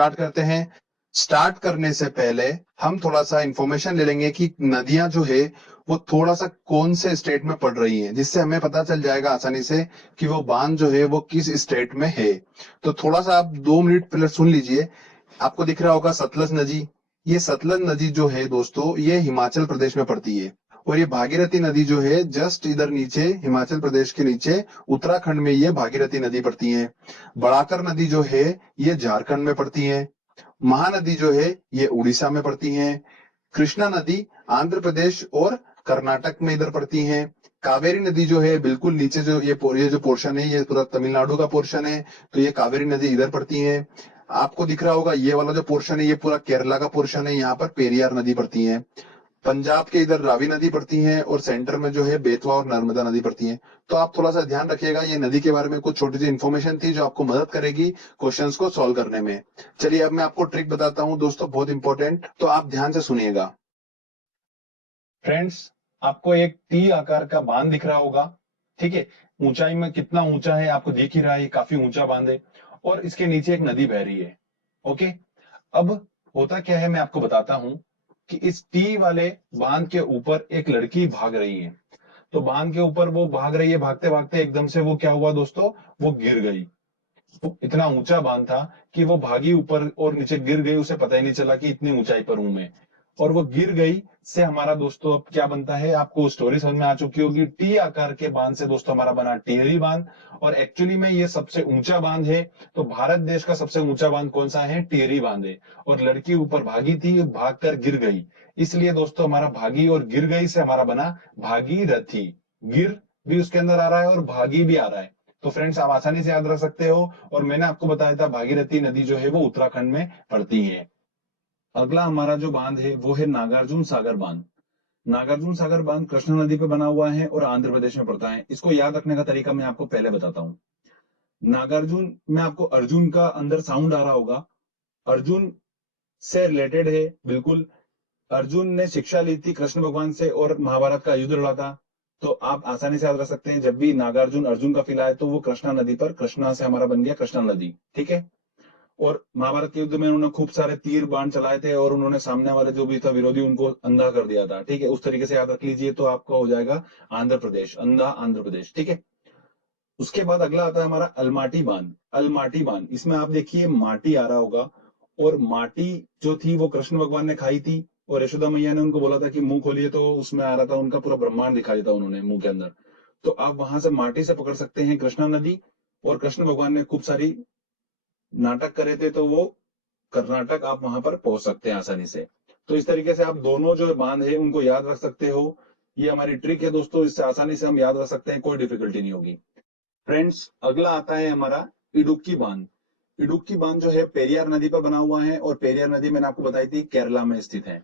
Start करते हैं। Start करने से पहले हम थोड़ा सा इंफॉर्मेशन ले लेंगे कि नदियां जो है वो थोड़ा सा कौन से स्टेट में पड़ रही हैं, जिससे हमें पता चल जाएगा आसानी से कि वो बांध जो है वो किस स्टेट में है। तो थोड़ा सा आप 2 मिनट पहले सुन लीजिए। आपको दिख रहा होगा सतलज नदी। ये सतलज नदी जो है दोस्तों, ये हिमाचल प्रदेश में पड़ती है। और ये भागीरथी नदी जो है जस्ट इधर नीचे, हिमाचल प्रदेश के नीचे उत्तराखंड में ये भागीरथी नदी पड़ती है। बड़ाकर नदी जो है ये झारखंड में पड़ती है। महानदी जो है ये उड़ीसा में पड़ती है। कृष्णा नदी आंध्र प्रदेश और कर्नाटक में इधर पड़ती है। कावेरी नदी जो है बिल्कुल नीचे, जो ये जो पोर्शन है ये पूरा तमिलनाडु का पोर्शन है, तो ये कावेरी नदी इधर पड़ती है। आपको दिख रहा होगा ये वाला जो पोर्शन है ये पूरा केरला का पोर्शन है, यहाँ पर पेरियार नदी पड़ती है। पंजाब के इधर रावी नदी पड़ती है और सेंटर में जो है बेतवा और नर्मदा नदी पड़ती है। तो आप थोड़ा सा ध्यान रखिएगा, ये नदी के बारे में कुछ छोटी सी इन्फॉर्मेशन थी जो आपको मदद करेगी क्वेश्चंस को सॉल्व करने में। चलिए अब मैं आपको ट्रिक बताता हूं दोस्तों, बहुत इंपॉर्टेंट, तो आप ध्यान से सुनिएगा। फ्रेंड्स, आपको एक टी आकार का बांध दिख रहा होगा, ठीक है। ऊंचाई में कितना ऊंचा है आपको दिख ही रहा है, काफी ऊंचा बांध है और इसके नीचे एक नदी बह रही है। ओके, अब होता क्या है मैं आपको बताता हूं कि इस टी वाले बांध के ऊपर एक लड़की भाग रही है। तो बांध के ऊपर वो भाग रही है, भागते भागते एकदम से वो क्या हुआ दोस्तों, वो गिर गई। तो इतना ऊंचा बांध था कि वो भागी ऊपर और नीचे गिर गई, उसे पता ही नहीं चला कि इतनी ऊंचाई पर हूं मैं। और वो गिर गई से हमारा दोस्तों अब क्या बनता है, आपको स्टोरी समझ में आ चुकी होगी। टी आकार के बांध से दोस्तों हमारा बना टिहरी बांध। और एक्चुअली में ये सबसे ऊंचा बांध है। तो भारत देश का सबसे ऊंचा बांध कौन सा है, टिहरी बांध है। और लड़की ऊपर भागी थी, भागकर गिर गई, इसलिए दोस्तों हमारा भागी और गिर गई से हमारा बना भागीरथी। गिर भी उसके अंदर आ रहा है और भागी भी आ रहा है। तो फ्रेंड्स आप आसानी से याद रख सकते हो। और मैंने आपको बताया था भागीरथी नदी जो है वो उत्तराखंड में पड़ती है। अगला हमारा जो बांध है वो है नागार्जुन सागर बांध। नागार्जुन सागर बांध कृष्णा नदी पे बना हुआ है और आंध्र प्रदेश में पड़ता है। इसको याद रखने का तरीका मैं आपको पहले बताता हूँ। नागार्जुन में आपको अर्जुन का अंदर साउंड आ रहा होगा, अर्जुन से रिलेटेड है बिल्कुल। अर्जुन ने शिक्षा ली थी कृष्ण भगवान से और महाभारत का युद्ध लड़ा था। तो आप आसानी से याद रख सकते हैं, जब भी नागार्जुन अर्जुन का फिल आए तो वो कृष्णा नदी पर, कृष्णा से हमारा बन गया कृष्णा नदी, ठीक है। और महाभारत के युद्ध में उन्होंने खूब सारे तीर बाण चलाए थे और उन्होंने सामने वाले जो भी था विरोधी उनको अंधा कर दिया था, ठीक है। उस तरीके से याद रख लीजिए तो आपका हो जाएगा आंध्र प्रदेश, अंधा आंध्र प्रदेश, ठीक है। उसके बाद अगला आता है हमारा अलमाटी बांध। अलमाटी बांध, इसमें आप देखिए माटी आ रहा होगा और माटी जो थी वो कृष्ण भगवान ने खाई थी और यशोदा मैया ने उनको बोला था कि मुंह खोलिए, तो उसमें आ रहा था उनका पूरा ब्रह्मांड दिखाई था उन्होंने मुंह के अंदर। तो आप वहां से माटी से पकड़ सकते हैं कृष्णा नदी। और कृष्ण भगवान ने खूब सारी नाटक करे थे तो वो कर्नाटक आप वहां पर पहुंच सकते हैं आसानी से। तो इस तरीके से आप दोनों जो बांध है उनको याद रख सकते हो। ये हमारी ट्रिक है दोस्तों, इससे आसानी से हम याद रख सकते हैं, कोई डिफिकल्टी नहीं होगी। फ्रेंड्स, अगला आता है हमारा इडुक्की बांध। इडुक्की बांध जो है पेरियार नदी पर बना हुआ है और पेरियार नदी मैंने आपको बताई थी केरला में स्थित है।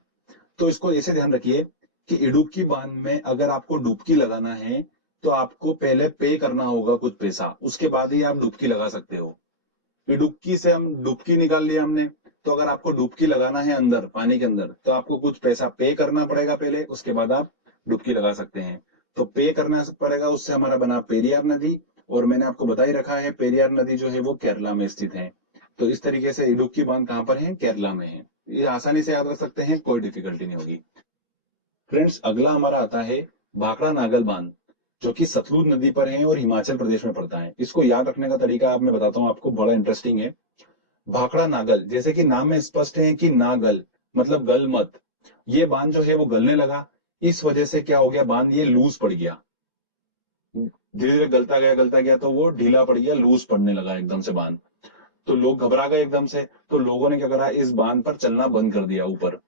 तो इसको ऐसे ध्यान रखिए कि इडुक्की बांध में अगर आपको डुबकी लगाना है तो आपको पहले पे करना होगा कुछ पैसा, उसके बाद ही आप डुबकी लगा सकते हो। डुबकी से हम डुबकी निकाल लिया हमने, तो अगर आपको डुबकी लगाना है अंदर पानी के अंदर तो आपको कुछ पैसा पे करना पड़ेगा पहले, उसके बाद आप डुबकी लगा सकते हैं। तो पे करना पड़ेगा, उससे हमारा बना पेरियार नदी। और मैंने आपको बता ही रखा है पेरियार नदी जो है वो केरला में स्थित है। तो इस तरीके से इडुक्की बांध कहां पर है, केरला में है। ये आसानी से याद रख सकते हैं, कोई डिफिकल्टी नहीं होगी। फ्रेंड्स, अगला हमारा आता है भाखड़ा नागल बांध, जो कि सतलुज नदी पर है और हिमाचल प्रदेश में पड़ता है। इसको याद रखने का तरीका आप मैं बताता हूँ आपको, बड़ा इंटरेस्टिंग है। भाखड़ा नागल, जैसे कि नाम में स्पष्ट है कि नागल मतलब गल मत। ये बांध जो है वो गलने लगा, इस वजह से क्या हो गया, बांध ये लूज पड़ गया, धीरे धीरे गलता गया तो वो ढीला पड़ गया, लूज पड़ने लगा एकदम से बांध। तो लोग घबरा गए एकदम से, तो लोगों ने क्या करा, इस बांध पर चलना बंद कर दिया ऊपर।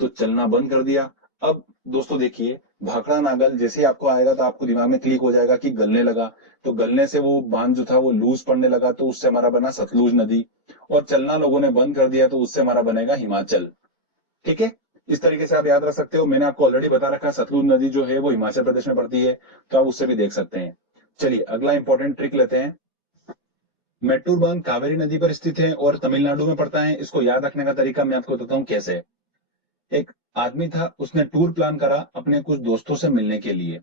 तो चलना बंद कर दिया। अब दोस्तों देखिए, भाखड़ा नागल जैसे ही आपको आएगा तो आपको दिमाग में क्लिक हो जाएगा कि गलने लगा। तो गलने से वो बांध जो था वो लूज पड़ने लगा, तो उससे हमारा बना सतलुज नदी। और चलना लोगों ने बंद कर दिया तो उससे हमारा बनेगा हिमाचल, ठीक है। इस तरीके से आप याद रख सकते हो। मैंने आपको ऑलरेडी बता रखा है सतलुज नदी जो है वो हिमाचल प्रदेश में पड़ती है, तो आप उससे भी देख सकते हैं। चलिए अगला इंपॉर्टेंट ट्रिक लेते हैं। मेट्टूर बांध कावेरी नदी पर स्थित है और तमिलनाडु में पड़ता है। इसको याद रखने का तरीका मैं आपको बताता हूँ कैसे। एक आदमी था, उसने टूर प्लान करा अपने कुछ दोस्तों से मिलने के लिए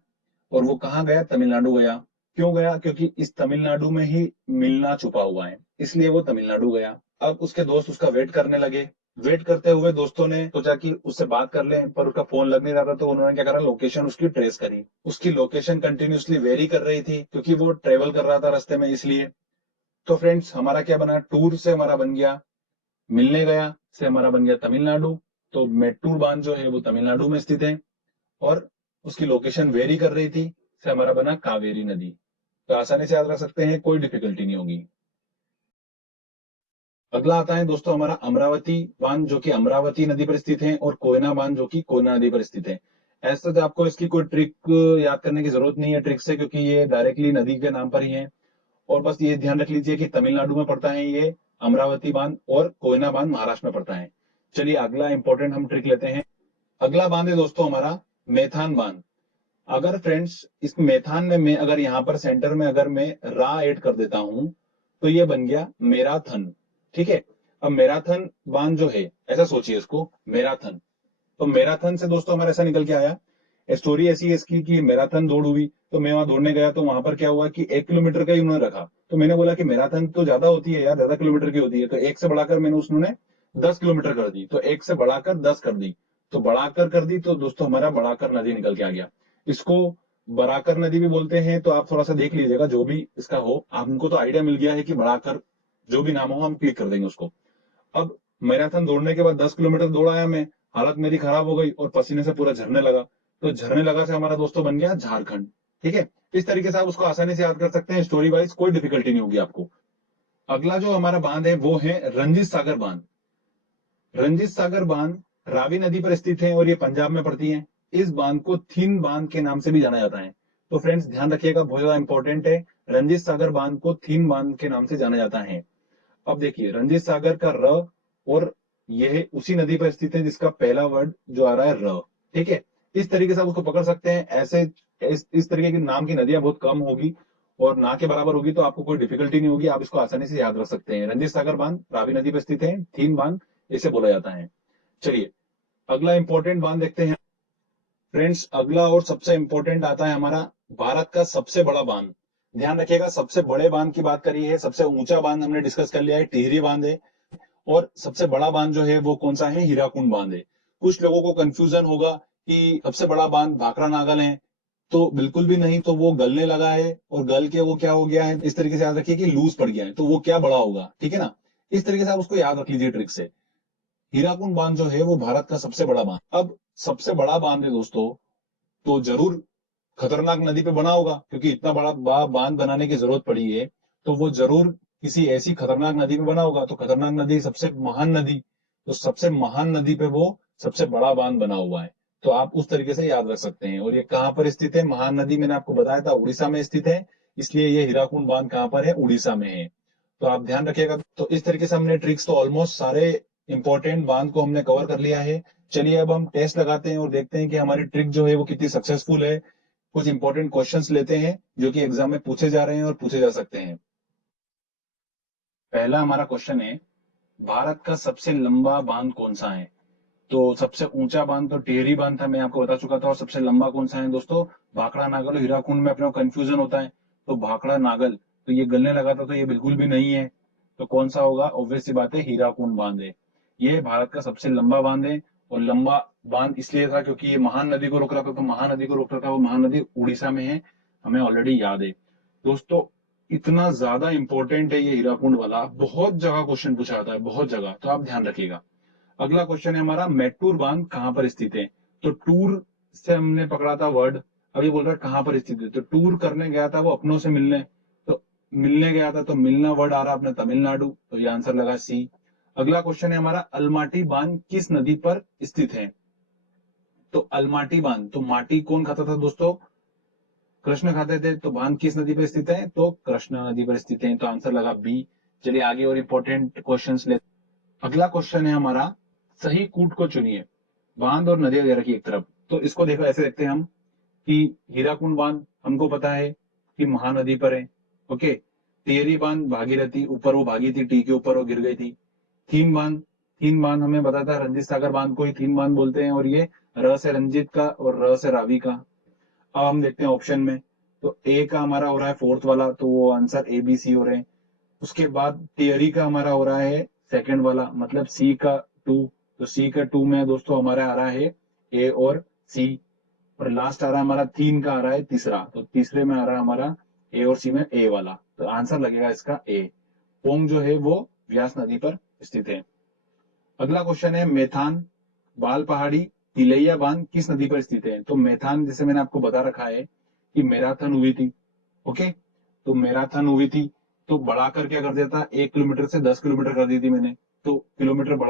और वो कहाँ गया, तमिलनाडु गया। क्यों गया? क्योंकि इस तमिलनाडु में ही मिलना छुपा हुआ है, इसलिए वो तमिलनाडु गया। अब उसके दोस्त उसका वेट करने लगे। वेट करते हुए दोस्तों ने सोचा कि उससे बात कर लें, पर उसका फोन लग नहीं रहा था, तो उन्होंने क्या करा, लोकेशन उसकी ट्रेस करी। उसकी लोकेशन कंटिन्यूअसली वेरी कर रही थी क्योंकि वो ट्रेवल कर रहा था रास्ते में, इसलिए। तो फ्रेंड्स, हमारा क्या बना, टूर से हमारा बन गया मिलने गया, से हमारा बन गया तमिलनाडु। तो मेट्टूर बांध जो है वो तमिलनाडु में स्थित है, और उसकी लोकेशन वेरी कर रही थी, से हमारा बना कावेरी नदी। तो आसानी से याद रख सकते हैं, कोई डिफिकल्टी नहीं होगी। अगला आता है दोस्तों हमारा अमरावती बांध, जो कि अमरावती नदी पर स्थित है, और कोयना बांध जो कि कोयना नदी पर स्थित है। ऐसा तो आपको इसकी कोई ट्रिक याद करने की जरूरत नहीं है ट्रिक से, क्योंकि ये डायरेक्टली नदी के नाम पर ही है। और बस ये ध्यान रख लीजिए कि तमिलनाडु में पड़ता है ये अमरावती बांध, और कोयना बांध महाराष्ट्र में पड़ता है। चलिए अगला इंपॉर्टेंट हम ट्रिक लेते हैं। अगला बांध है दोस्तों हमारा मेथान बांध। अगर फ्रेंड्स इस मेथान में मैं अगर यहाँ पर सेंटर में अगर मैं रा ऐड कर देता हूं, तो ये बन गया मैराथन। ठीक है। अब मैराथन बांध जो है, ऐसा सोचिए इसको, मैराथन। तो मैराथन से दोस्तों हमारा ऐसा निकल के आया, स्टोरी ऐसी है इसकी कि मैराथन दौड़ हुई, तो मैं वहां दौड़ने गया, तो वहां पर क्या हुआ कि 1 किलोमीटर का ही उन्होंने रखा। तो मैंने बोला कि मैराथन तो ज्यादा होती है यार, ज्यादा किलोमीटर की होती है, तो एक से बढ़ाकर मैंने उसने 10 किलोमीटर कर दी, तो एक से बढ़ाकर 10 कर दी। तो बढ़ाकर कर दी, तो दोस्तों हमारा बढ़ाकर नदी निकल के आ गया। इसको बराकर नदी भी बोलते हैं, तो आप थोड़ा सा देख लीजिएगा, जो भी इसका हो, हमको तो आइडिया मिल गया है कि बढ़ाकर जो भी नाम हो हम क्लिक कर देंगे उसको। अब मैराथन दौड़ने के बाद 10 किलोमीटर दौड़ आया मैं, हालत मेरी खराब हो गई और पसीने से पूरा झरने लगा। तो झरने लगा से हमारा दोस्तों बन गया झारखंड। ठीक है। इस तरीके से आप उसको आसानी से याद कर सकते हैं, स्टोरी वाइज कोई डिफिकल्टी नहीं होगी आपको। अगला जो हमारा बांध है वो है रंजीत सागर बांध। रंजीत सागर बांध रावी नदी पर स्थित है, और ये पंजाब में पड़ती है। इस बांध को थीन बांध के नाम से भी जाना जाता है। तो फ्रेंड्स ध्यान रखिएगा, बहुत ज्यादा इंपॉर्टेंट है। रंजीत सागर बांध को थीन बांध के नाम से जाना जाता है। अब देखिए रंजीत सागर का र, और यह उसी नदी पर स्थित है जिसका पहला वर्ड जो आ रहा है र। ठीक है। इस तरीके से आप उसको पकड़ सकते हैं। ऐसे इस तरीके के नाम की नदियां बहुत कम होगी, और ना के बराबर होगी, तो आपको कोई डिफिकल्टी नहीं होगी, आप इसको आसानी से याद रख सकते हैं। रंजीत सागर बांध रावी नदी पर स्थित है, थीन बांध इसे बोला जाता है। चलिए अगला इंपॉर्टेंट बांध देखते हैं। फ्रेंड्स अगला और सबसे इंपॉर्टेंट आता है हमारा भारत का सबसे बड़ा बांध। ध्यान रखिएगा, सबसे बड़े बांध की बात करी है, सबसे ऊंचा बांध हमने डिस्कस कर लिया है, टिहरी बांध है। और सबसे बड़ा बांध जो है वो कौन सा है, हीराकुंड बांध है। कुछ लोगों को कंफ्यूजन होगा कि सबसे बड़ा बांध भाखड़ा नागल है, तो बिल्कुल भी नहीं, तो वो गलने लगा है, और गल के वो क्या हो गया है, इस तरीके से याद रखिए कि लूज पड़ गया है, तो वो क्या बड़ा होगा। ठीक है ना। इस तरीके से आप उसको याद रख लीजिए ट्रिक से। हीराकुंड बांध जो है वो भारत का सबसे बड़ा बांध। अब सबसे बड़ा बांध है दोस्तों, तो जरूर खतरनाक नदी पे बना होगा, क्योंकि इतना बड़ा बांध बनाने की जरूरत पड़ी है, तो वो जरूर किसी ऐसी खतरनाक नदी पे बना होगा। तो खतरनाक नदी सबसे महान नदी, तो सबसे महान नदी पे वो सबसे बड़ा बांध बना हुआ है। तो आप उस तरीके से याद रख सकते हैं। और ये कहाँ पर स्थित है, महान नदी मैंने आपको बताया था उड़ीसा में स्थित है, इसलिए ये हीराकुंड बांध कहाँ पर है, उड़ीसा में है। तो आप ध्यान रखिएगा। तो इस तरीके से हमने ट्रिक्स तो ऑलमोस्ट सारे इंपॉर्टेंट बांध को हमने कवर कर लिया है। चलिए अब हम टेस्ट लगाते हैं और देखते हैं कि हमारी ट्रिक जो है वो कितनी सक्सेसफुल है। कुछ इंपॉर्टेंट क्वेश्चंस लेते हैं जो कि एग्जाम में पूछे जा रहे हैं और पूछे जा सकते हैं। पहला हमारा क्वेश्चन है, भारत का सबसे लंबा बांध कौन सा है? तो सबसे ऊंचा बांध तो टिहरी बांध था, मैं आपको बता चुका था। और सबसे लंबा कौन सा है दोस्तों, भाखड़ा नागल और हीराकुंड में अपना कंफ्यूजन होता है। तो भाखड़ा नागल, तो ये गलने लगा था, तो ये बिल्कुल भी नहीं है। तो कौन सा होगा, ऑब्वियस सी बात है हीराकुंड बांध है। ये भारत का सबसे लंबा बांध है। और लंबा बांध इसलिए था क्योंकि ये महान नदी को रोक रहा था। तो महानदी को रोक रहा था, वो महानदी उड़ीसा में है, हमें ऑलरेडी याद है। दोस्तों इतना ज्यादा इंपॉर्टेंट है ये हीराकुंड वाला, बहुत जगह क्वेश्चन पूछा जाता है, बहुत जगह, तो आप ध्यान रखिएगा। अगला क्वेश्चन है हमारा, मेट्टूर बांध कहां पर स्थित है? तो टूर से हमने पकड़ा था वर्ड, अभी बोल रहा है कहां पर स्थित है। तो टूर करने गया था वो अपनों से मिलने, तो मिलने गया था, तो मिलना वर्ड आ रहा अपने तमिलनाडु, तो ये आंसर लगा सी। अगला क्वेश्चन है हमारा, अलमाटी बांध किस नदी पर स्थित है? तो अलमाटी बांध, तो माटी कौन खाता था दोस्तों, कृष्ण खाते थे। तो बांध किस नदी पर स्थित है, तो कृष्णा नदी पर स्थित है, तो आंसर लगा बी। चलिए आगे और इंपॉर्टेंट क्वेश्चंस ले। अगला क्वेश्चन है हमारा, सही कूट को चुनिए। बांध और नदियां दे रखी एक तरफ, तो इसको देखो ऐसे देखते हैं हम कि हीराकुंड बांध हमको पता है कि महानदी पर है। ओके। टिहरी बांध भागीरथी ऊपर वो भागी थी, टी के ऊपर वो गिर गई थी। तीन बांध हमें पता था, रंजीत सागर बांध को ही तीन बांध बोलते हैं, और ये र से रंजीत का और र से रावी का। अब हम देखते हैं ऑप्शन में, तो ए का हमारा हो रहा है फोर्थ वाला, तो वो आंसर ए बी सी हो रहे हैं। उसके बाद टियरी का हमारा हो रहा है सेकंड वाला, मतलब सी का 2, तो सी का 2 में दोस्तों हमारा आ रहा है ए और सी। और लास्ट आ रहा है हमारा 3 का आ रहा है तीसरा, तो तीसरे में आ रहा है हमारा ए और सी में ए वाला, तो आंसर लगेगा इसका ए। पोंग जो है वो व्यास नदी पर स्थित है। अगला क्वेश्चन है मेथान बाल पहाड़ी तिलैया बांध किस नदी पर स्थित है? तो मेथान जैसे मैंने आपको बता रखा है कि मैराथन हुई थी, ओके, तो मैराथन हुई थी, तो बढ़ाकर क्या कर दिया था, 1 किलोमीटर से 10 किलोमीटर कर दी थी मैंने, तो किलोमीटर बढ़ा